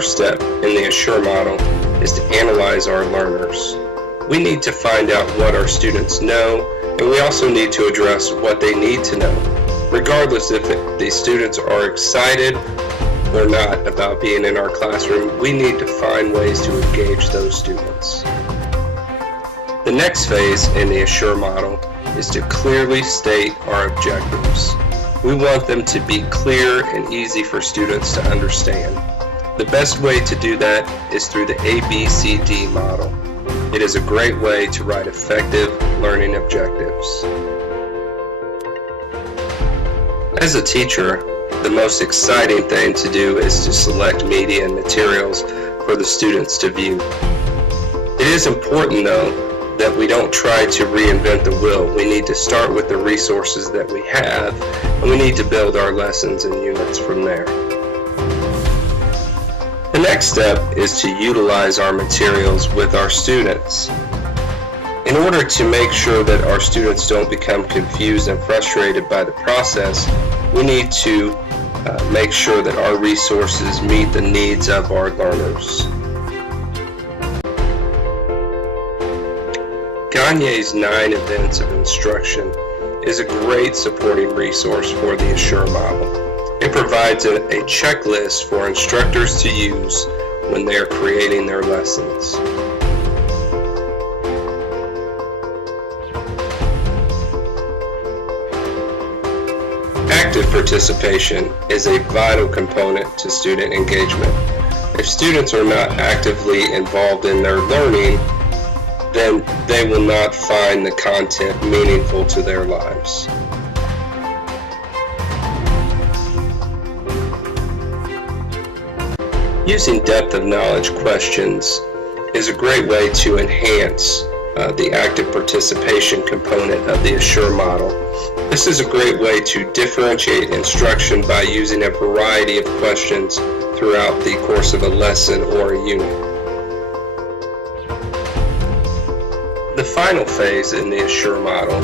first step in the Assure model is to analyze our learners. We need to find out what our students know, and we also need to address what they need to know. Regardless if the students are excited or not about being in our classroom, we need to find ways to engage those students. The next phase in the Assure model is to clearly state our objectives. We want them to be clear and easy for students to understand. The best way to do that is through the ABCD model. It is a great way to write effective learning objectives. As a teacher, the most exciting thing to do is to select media and materials for the students to view. It is important, though, that we don't try to reinvent the wheel. We need to start with the resources that we have, and we need to build our lessons and units from there. The next step is to utilize our materials with our students. In order to make sure that our students don't become confused and frustrated by the process, we need to make sure that our resources meet the needs of our learners. Gagne's 9 events of instruction is a great supporting resource for the Assure model. It provides a checklist for instructors to use when they are creating their lessons. Active participation is a vital component to student engagement. If students are not actively involved in their learning, then they will not find the content meaningful to their lives. Using depth of knowledge questions is a great way to enhance the active participation component of the Assure model. This is a great way to differentiate instruction by using a variety of questions throughout the course of a lesson or a unit. The final phase in the Assure model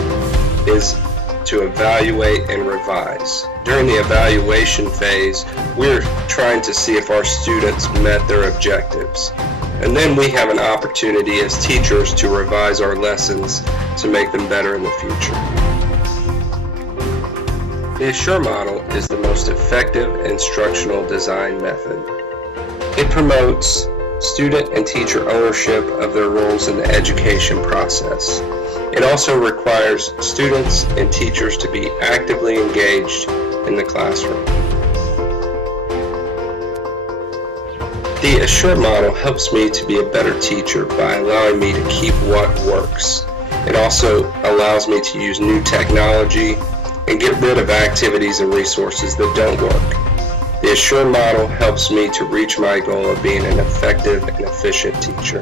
is to evaluate and revise. During the evaluation phase, we're trying to see if our students met their objectives. And then we have an opportunity as teachers to revise our lessons to make them better in the future. The Assure model is the most effective instructional design method. It promotes student and teacher ownership of their roles in the education process. It also requires students and teachers to be actively engaged in the classroom. The Assure model helps me to be a better teacher by allowing me to keep what works. It also allows me to use new technology and get rid of activities and resources that don't work. The Assure model helps me to reach my goal of being an effective and efficient teacher.